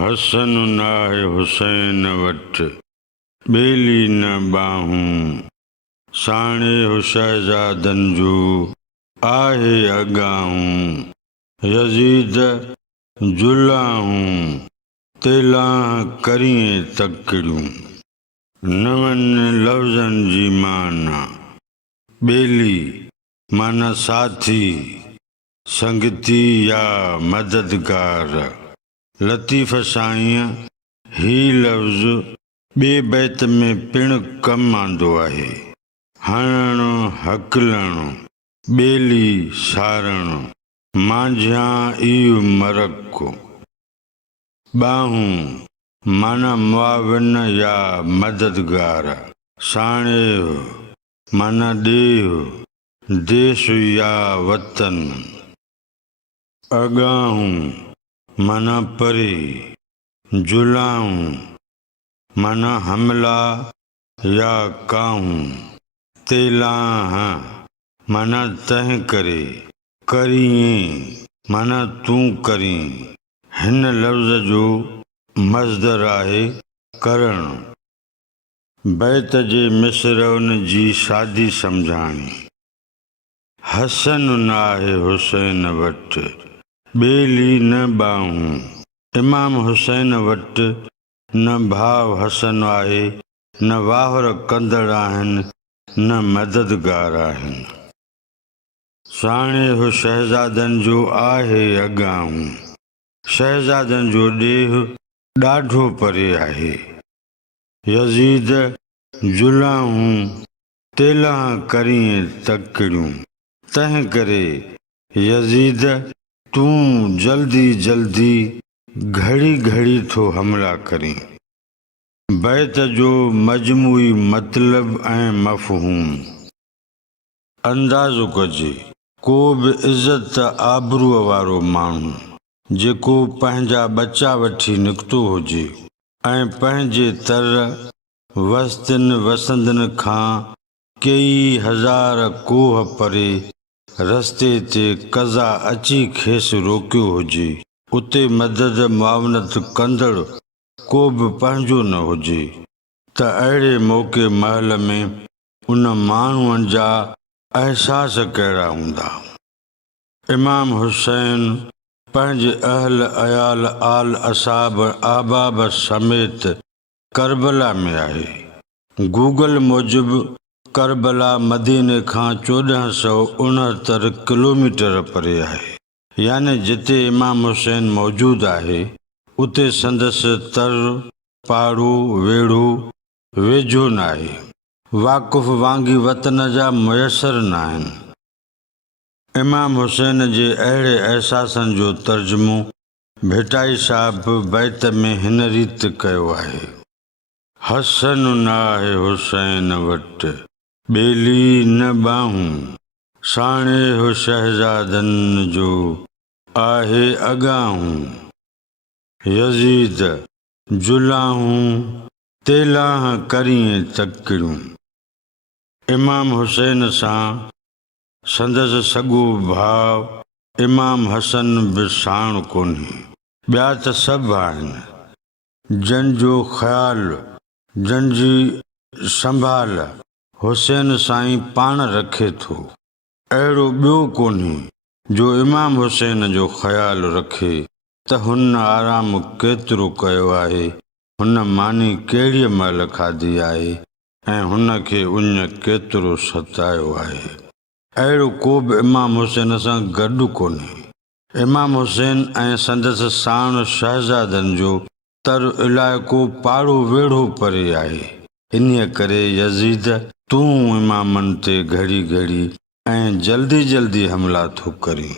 हसन नाहे हुसैन वट बेली न बाहूं साणे हो शहजादन जो आहे अगाहूं यजीद जुलाहूं तेला करिए तकड़ूं नवन लफ्ज़न जी माना बेली माना साथी संगती या मददगार लतीफ़ साईं ही लफ्ज़ बे बैत में पिण कम आंदो आहे हणणु हकलणु बेली सारणु मांझिया ई मरक बाहूं माना मुआविन या मददगार साणे माना देह देश या वतन अगाहूं माना परे जुलाऊं माना हमला या काहूं तेलाह माना तह करे करिए माना तू करी हिन लफ्ज़ जो मज़दर आहे करण बैत जे मिसरउन जी सादी समझाणी हसन नाहे हुसैन वट बेली न बाहूं इमाम हुसैन वट न भाव हसन आहे न वाहर कंदड़ आहिनि न मददगार आहिनि साणे हो शहजादन जो आहे अगाहूं शहजादन जो ॾेह ॾाढो परे आहे यजीद जुलाहूं तेला करिए तकड़ूं तंहिं करे यजीद तूं जल्दी जल्दी घड़ी घड़ी थो हमला करीं बैत जो मजमूई मतलब ऐं मफ़हूम अंदाज़ो कजे को बि इज़त आबरूअ वारो माण्हू जेको पंहिंजा बचा वठी निकितो हुजे ऐं पंहिंजे तर वस्तिन वसंदन खां कई हज़ार कोह परे रस्ते ते कज़ा अची खेसि रोकियो हुजे उते मदद मुआवनत कंदड़ को बि पंहिंजो न हुजे त अहिड़े मौक़े महल में उन माण्हूअ जा अहसास कहिड़ा हूंदा इमाम हुसैन पंहिंजे अहल अयाल आल असाब आबाब समेत करबला में आहे गूगल मूजिबि करबला मदीने खां 1469 किलोमीटर परे आहे यानी जिते इमाम हुसैन मौजूदु आहे उते संदसि तर पाड़ो वेड़ो वेझो न आहे वाक़ुफ़ वांगी वतन जा मुयसर न आहिनि इमाम हुसैन जे अहिड़े अहसासनि जो तर्जुमो भिटाई साहब बैत में हिन रीति कयो आहे हसन नाहे हुसैन वट बेली न बाहूं साणे हो शहजादन जो आहे अगाहूं यजीद जुलाहूं तेलाह करिए तकड़ूं इमाम हुसैन सां संदसि सॻो भाउ इमाम हसन बि साण कोन्हे ॿिया त सभु आहिनि जंहिंजो ख़्यालु जंहिंजी संभाल हुसैन साईं पाण रखे थो अहिड़ो ॿियो कोन्हे जो इमाम हुसैन जो ख़्यालु रखे त हुन आराम केतिरो कयो आहे हुन मानी कहिड़ीअ महिल खाधी आहे ऐं हुन खे उञ केतिरो सतायो आहे अहिड़ो को बि इमाम हुसैन सां गॾु कोन्हे इमाम हुसैन ऐं संदसि साण शहजादनि जो तर इलाइक़ो पाड़ो वेड़ो परे आहे इन्हीअ करे यजीद तूं इमामनि ते घड़ी घड़ी ऐं जल्दी जल्दी हमला थो करीं